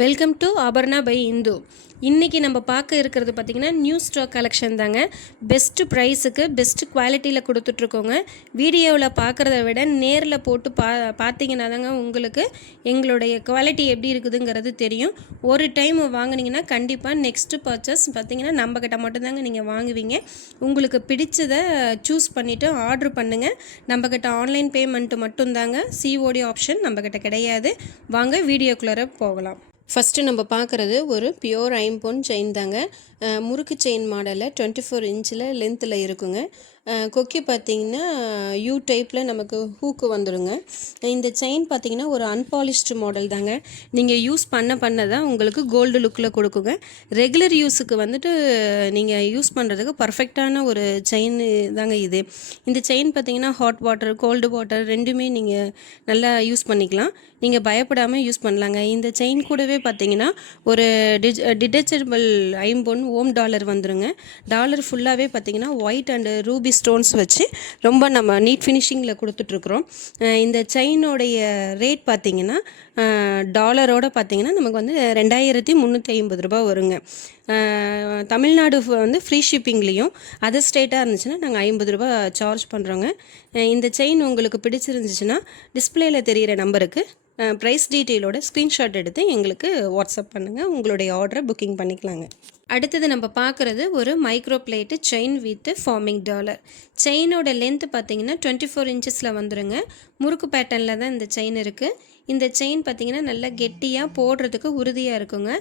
Welcome to Aparna by Indhu. இன்றைக்கி நம்ம பார்க்க இருக்கிறது பார்த்திங்கன்னா நியூ ஸ்டாக் கலெக்ஷன் தாங்க. பெஸ்ட்டு ப்ரைஸுக்கு பெஸ்ட்டு குவாலிட்டியில் கொடுத்துட்ருக்கோங்க. வீடியோவில் பார்க்குறத விட நேரில் போட்டு பார்த்தீங்கன்னா தாங்க உங்களுக்கு எங்களுடைய குவாலிட்டி எப்படி இருக்குதுங்கிறது தெரியும். ஒரு டைம் வாங்கினீங்கன்னா கண்டிப்பாக நெக்ஸ்ட்டு பர்ச்சேஸ் பார்த்திங்கன்னா நம்மக்கிட்ட மட்டும்தாங்க நீங்கள் வாங்குவீங்க. உங்களுக்கு பிடிச்சதை சூஸ் பண்ணிவிட்டு ஆர்டர் பண்ணுங்கள். நம்மக்கிட்ட ஆன்லைன் பேமெண்ட்டு மட்டும்தாங்க, சிஓடி ஆப்ஷன் நம்மக்கிட்ட கிடையாது. வாங்க வீடியோக்குள்ளே போகலாம். ஃபஸ்ட்டு நம்ம பார்க்குறது ஒரு பியோர் ஐம்பொன் செயின் தாங்க. முறுக்கு செயின் மாடலில் 24 இன்ச்சில் லென்த்தில் இருக்குங்க. கொக்கி பார்த்திங்கன்னா யூ டைப்பில் நமக்கு ஹூக்கு வந்துடுங்க. இந்த செயின் பார்த்திங்கன்னா ஒரு அன்பாலிஷ்டு மாடல் தாங்க. நீங்கள் யூஸ் பண்ண தான் உங்களுக்கு கோல்டு லுக்கில் கொடுக்குங்க. ரெகுலர் யூஸுக்கு வந்துட்டு நீங்கள் யூஸ் பண்ணுறதுக்கு பர்ஃபெக்டான ஒரு செயின் தாங்க இது. இந்த செயின் பார்த்திங்கன்னா ஹாட் வாட்டர், கோல்டு வாட்டர் ரெண்டுமே நீங்கள் நல்லா யூஸ் பண்ணிக்கலாம். நீங்கள் பயப்படாமல் யூஸ் பண்ணலாங்க. இந்த செயின் கூடவே பார்த்திங்கன்னா ஒரு டிட்டச்சபிள் ஐம்பொன் ஓம் டாலர் வந்துடுங்க. டாலர் ஃபுல்லாகவே பார்த்திங்கன்னா ஒயிட் அண்டு ரூபி ஸ்டோன்ஸ் வச்சு ரொம்ப நம்ம நீட் ஃபினிஷிங்கில் கொடுத்துட்ருக்குறோம். இந்த செயினோடைய ரேட் பார்த்திங்கன்னா டாலரோடு பார்த்திங்கன்னா நமக்கு வந்து 2350 ரூபா வருங்க. தமிழ்நாடு வந்து ஃப்ரீ ஷிப்பிங்லேயும் அதர் ஸ்டேட்டாக இருந்துச்சுன்னா நாங்கள் 50 ரூபா சார்ஜ் பண்ணுறோங்க. இந்த செயின் உங்களுக்கு பிடிச்சிருந்துச்சுன்னா டிஸ்பிளேயில் தெரிகிற நம்பருக்கு ப்ரைஸ் டீட்டெயிலோட ஸ்க்ரீன்ஷாட் எடுத்து எங்களுக்கு வாட்ஸ்அப் பண்ணுங்கள். உங்களுடைய ஆர்டரை புக்கிங் பண்ணிக்கலாங்க. அடுத்தது நம்ம பார்க்குறது ஒரு micro blade chain with forming dollar. செயினோட லென்த்து பார்த்திங்கன்னா 24 இன்ச்சஸில் வந்துடுங்க. முறுக்கு பேட்டர்னில் தான் இந்த செயின் இருக்குது. இந்த செயின் பார்த்திங்கன்னா நல்லா கெட்டியாக போடுறதுக்கு உறுதியாக இருக்குங்க.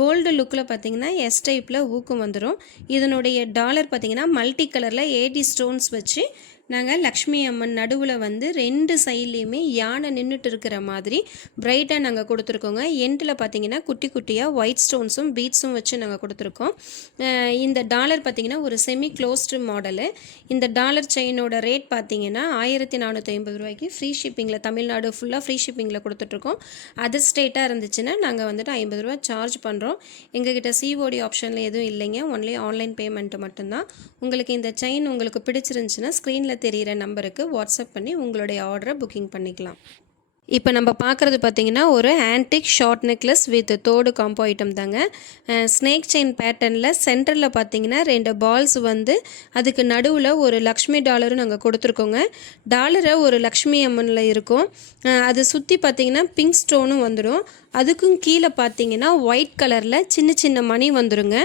கோல்டு லுக்கில் பார்த்திங்கன்னா எஸ் டைப்பில் ஊக்கம் வந்துடும். இதனுடைய டாலர் பார்த்திங்கன்னா மல்டி கலரில் 80 ஸ்டோன்ஸ் வச்சு நாங்கள் லக்ஷ்மி அம்மன் நடுவில் வந்து 2 சைட்லேயுமே யானை நின்றுட்டு இருக்கிற மாதிரி பிரைட்டாக நாங்கள் கொடுத்துருக்கோங்க. எண்டில் பார்த்திங்கன்னா குட்டி குட்டியாக ஒயிட் ஸ்டோன்ஸும் பீட்ஸும் வச்சு நாங்கள் கொடுத்துருக்கோம். இந்த டாலர் பார்த்திங்கன்னா ஒரு செமி க்ளோஸ்டு மாடலு. இந்த டாலர் செயினோட ரேட் பார்த்திங்கன்னா 1450 ரூபாய்க்கு ஃப்ரீ ஷிப்பிங்கில், தமிழ்நாடு ஃபுல்லாக ஃப்ரீ ஷிப்பிங்கில் கொடுத்துட்ருக்கோம். அதர் ஸ்டேட்டாக இருந்துச்சுன்னா நாங்கள் வந்துட்டு 50 ரூபா சார்ஜ் பண்ணுறோம். எங்ககிட்ட சிஓடி ஆப்ஷனில் எதுவும் இல்லைங்க, ஒன்லி ஆன்லைன் பேமெண்ட்டு மட்டும்தான். உங்களுக்கு இந்த செயின் உங்களுக்கு பிடிச்சிருந்துச்சுன்னா ஸ்க்ரீனில் தெரிகிற நம்பருக்கு வாட்ஸ்அப் பண்ணி உங்களுடைய ஆர்டரை புக்கிங் பண்ணிக்கலாம். இப்போ நம்ம பார்க்குறது பார்த்திங்கன்னா ஒரு ஆன்டிக் ஷார்ட் நெக்லஸ் வித் தோடு காம்போ ஐட்டம் தாங்க. ஸ்னேக் செயின் பேட்டர்னில் சென்டரில் பார்த்திங்கன்னா 2 பால்ஸ் வந்து அதுக்கு நடுவில் ஒரு லக்ஷ்மி டாலரும் நாங்கள் கொடுத்துருக்கோங்க. டாலரை ஒரு லக்ஷ்மி அம்மனில் இருக்கும். அது சுற்றி பார்த்திங்கன்னா பிங்க் ஸ்டோனும் வந்துடும். அதுக்கும் கீழே பார்த்திங்கன்னா ஒயிட் கலரில் சின்ன சின்ன மணி வந்துடுங்க.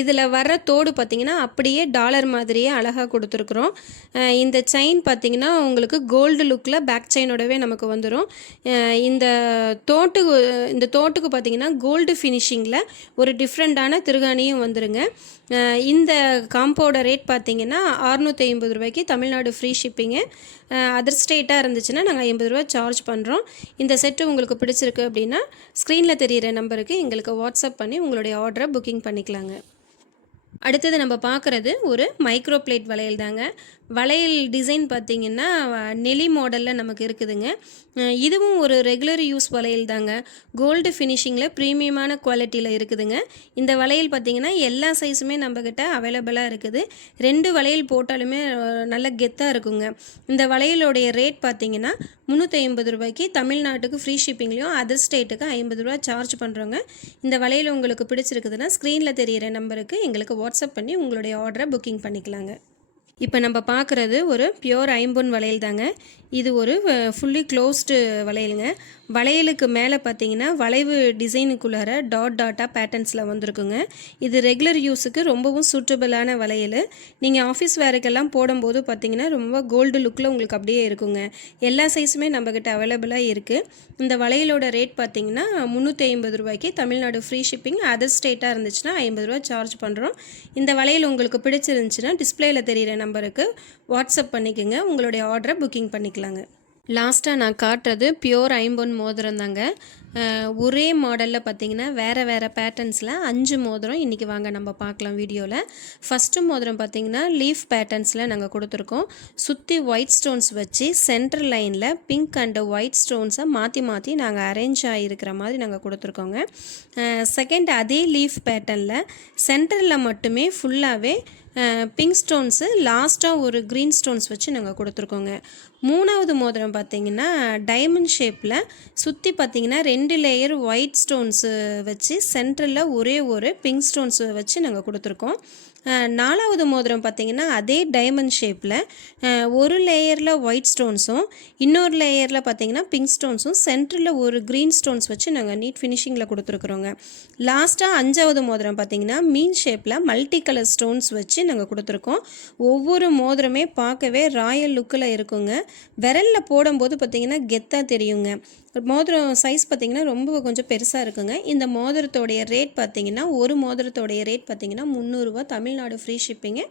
இதில் வர்ற தோடு பார்த்திங்கன்னா அப்படியே டாலர் மாதிரியே அழகாக கொடுத்துருக்குறோம். இந்த செயின் பார்த்திங்கன்னா உங்களுக்கு கோல்டு லுக்கில் பேக் செயினோடவே நமக்கு வந்துடும். இந்த தோட்டுக்கு பார்த்திங்கன்னா கோல்டு ஃபினிஷிங்கில் ஒரு டிஃப்ரெண்ட்டான திருகாணியும் வந்துடுங்க. இந்த காம்போட ரேட் பார்த்திங்கன்னா 650 ரூபாய்க்கு தமிழ்நாடு ஃப்ரீ ஷிப்பிங்கு. அதர் ஸ்டேட்டாக இருந்துச்சுன்னா நாங்கள் 50 ரூபா சார்ஜ் பண்ணுறோம். இந்த செட்டு உங்களுக்கு பிடிச்சிருக்கு அப்படின்னா ஸ்க்ரீனில் தெரிகிற நம்பருக்கு எங்களுக்கு வாட்ஸ்அப் பண்ணி உங்களுடைய ஆர்டரை புக்கிங் பண்ணிக்கலாங்க. அடுத்தது நம்ம பார்க்குறது ஒரு மைக்ரோ பிளேட் வளையல் தாங்க. வளையல் டிசைன் பார்த்திங்கன்னா நெலி மாடலில் நமக்கு இருக்குதுங்க. இதுவும் ஒரு ரெகுலர் யூஸ் வளையல் தாங்க. கோல்டு ஃபினிஷிங்கில் ப்ரீமியமான குவாலிட்டியில் இருக்குதுங்க. இந்த வளையல் பார்த்திங்கன்னா எல்லா சைஸுமே நம்மக்கிட்ட அவைலபிளாக இருக்குது. 2 வளையல் போட்டாலுமே நல்ல கெத்தாக இருக்குங்க. இந்த வளையலோடைய ரேட் பார்த்திங்கன்னா 350 ரூபாய்க்கு தமிழ்நாட்டுக்கு ஃப்ரீ ஷிப்பிங்லேயும் அதர் ஸ்டேட்டுக்கு 50 ரூபா சார்ஜ் பண்ணுறோங்க. இந்த வளையல் உங்களுக்கு பிடிச்சிருக்குதுன்னா ஸ்க்ரீனில் தெரிகிற நம்பருக்கு எங்களுக்கு வாட்ஸ்அப் பண்ணி உங்களுடைய ஆர்டரை புக்கிங் பண்ணிக்கலாங்க. இப்போ நம்ம பார்க்குறது ஒரு பியோர் ஐம்பொன் வளையல் தாங்க. இது ஒரு ஃபுல்லி க்ளோஸ்டு வளையலுங்க. வளையலுக்கு மேலே பார்த்தீங்கன்னா வளைவு டிசைனுக்குள்ளார டாட்டாக பேட்டர்ன்ஸில் வந்திருக்குங்க. இது ரெகுலர் யூஸுக்கு ரொம்பவும் சூட்டபிளான வளையல். நீங்கள் ஆஃபீஸ் வேறுக்கெல்லாம் போடும்போது பார்த்தீங்கன்னா ரொம்ப கோல்டு லுக்கில் உங்களுக்கு அப்படியே இருக்குங்க. எல்லா சைஸுமே நம்மக்கிட்ட அவைலபிளாக இருக்குது. இந்த வளையலோட ரேட் பார்த்தீங்கன்னா 350 ரூபாய்க்கு தமிழ்நாடு ஃப்ரீ ஷிப்பிங். அதர் ஸ்டேட்டாக இருந்துச்சுன்னா 50 ரூபா சார்ஜ் பண்ணுறோம். இந்த வளையல் உங்களுக்கு பிடிச்சிருந்துச்சுன்னா டிஸ்பிளேயில் தெரிகிற நம்பருக்கு வாட்ஸ்அப் பண்ணிக்கோங்க. உங்களுடைய ஆர்டரை புக்கிங் பண்ணிக்கலாங்க. லாஸ்ட்டாக நான் காட்டுறது பியோர் ஐம்பொன் மோதிரம் தாங்க. ஒரே மாடலில் பார்த்திங்கன்னா வேறு பேட்டர்ன்ஸில் 5 மோதிரம் இன்றைக்கி வாங்க நம்ம பார்க்கலாம் வீடியோவில். ஃபஸ்ட்டு மோதிரம் பார்த்திங்கன்னா லீஃப் பேட்டர்ன்ஸில் நாங்கள் கொடுத்துருக்கோம். சுற்றி ஒயிட் ஸ்டோன்ஸ் வச்சு சென்டர் லைனில் பிங்க் அண்ட் ஒயிட் ஸ்டோன்ஸை மாற்றி நாங்கள் அரேஞ்ச் ஆகிருக்கிற மாதிரி நாங்கள் கொடுத்துருக்கோங்க. செகண்ட் அதே லீஃப் பேட்டர்னில் சென்டரில் மட்டுமே ஃபுல்லாகவே பிங்க் ஸ்டோன்ஸு லாஸ்ட்டாக ஒரு க்ரீன் ஸ்டோன்ஸ் வச்சு நாங்கள் கொடுத்துருக்கோங்க. 3வது மோதிரம் பார்த்திங்கன்னா டைமண்ட் ஷேப்பில் சுற்றி பார்த்திங்கன்னா 2 லேயர் ஒயிட் ஸ்டோன்ஸு வச்சு சென்ட்ரலில் ஒரே ஒரு பிங்க் ஸ்டோன்ஸு வச்சு நாங்கள் கொடுத்துருக்கோம். 4வது மோதிரம் பார்த்திங்கன்னா அதே டைமண்ட் ஷேப்பில் ஒரு லேயரில் ஒயிட் ஸ்டோன்ஸும் இன்னொரு லேயரில் பார்த்திங்கன்னா பிங்க் ஸ்டோன்ஸும் சென்டரில் ஒரு க்ரீன் ஸ்டோன்ஸ் வச்சு நாங்கள் நீட் ஃபினிஷிங்கில் கொடுத்துருக்குறோங்க. லாஸ்ட்டாக 5வது மோதிரம் பார்த்திங்கன்னா மீன் ஷேப்பில் மல்டி கலர் ஸ்டோன்ஸ் வச்சு நாங்கள் கொடுத்துருக்கோம். ஒவ்வொரு மோதிரமே பார்க்கவே ராயல் லுக்கில் இருக்குங்க. விரலில் போடும்போது பார்த்திங்கன்னா கெத்தாக தெரியுங்க. மோதிரம் சைஸ் பார்த்திங்கன்னா ரொம்ப கொஞ்சம் பெருசாக இருக்குங்க. இந்த மோதிரத்தோடைய ரேட் பார்த்திங்கன்னா ஒரு மோதிரத்தோடைய ரேட் பார்த்திங்கன்னா 300 ரூபா, தமிழ்நாடு ஃப்ரீ ஷிப்பிங்கு.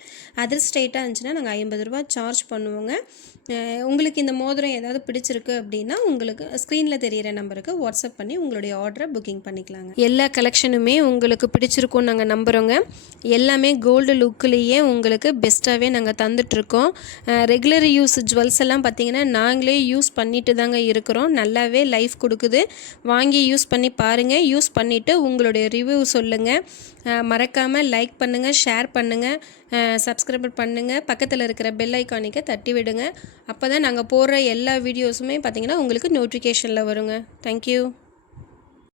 அதர் ஸ்டேட்டாக இருந்துச்சுன்னா நாங்கள் 50 ரூபா சார்ஜ் பண்ணுவோங்க. உங்களுக்கு இந்த மோதிரம் ஏதாவது பிடிச்சிருக்கு அப்படின்னா உங்களுக்கு ஸ்க்ரீனில் தெரிகிற நம்பருக்கு வாட்ஸ்அப் பண்ணி உங்களுடைய ஆர்டரை புக்கிங் பண்ணிக்கலாங்க. எல்லா கலெக்ஷனுமே உங்களுக்கு பிடிச்சிருக்கும்னு நாங்கள் நம்புகிறோங்க. எல்லாமே கோல்டு லுக்லேயே உங்களுக்கு பெஸ்ட்டாகவே நாங்கள் தந்துட்டுருக்கோம். ரெகுலர் யூஸ் ஜுவல்ஸ் எல்லாம் பார்த்திங்கன்னா நாங்களே யூஸ் பண்ணிட்டு தாங்க இருக்கிறோம். நல்லாவே லைஃப் கொடுக்குது. வாங்கி யூஸ் பண்ணி பாருங்கள். யூஸ் பண்ணிவிட்டு உங்களுடைய ரிவ்யூ சொல்லுங்கள். மறக்காமல் லைக் பண்ணுங்கள், ஷேர் பண்ணுங்கள், சப்ஸ்கிரைப் பண்ணுங்கள். பக்கத்தில் இருக்கிற பெல் ஐக்கானிக்கை தட்டி விடுங்க. அப்போ தான் நாங்கள் போடுற எல்லா வீடியோஸுமே பார்த்திங்கன்னா உங்களுக்கு நோட்டிஃபிகேஷனில் வருங்க. தேங்க்யூ.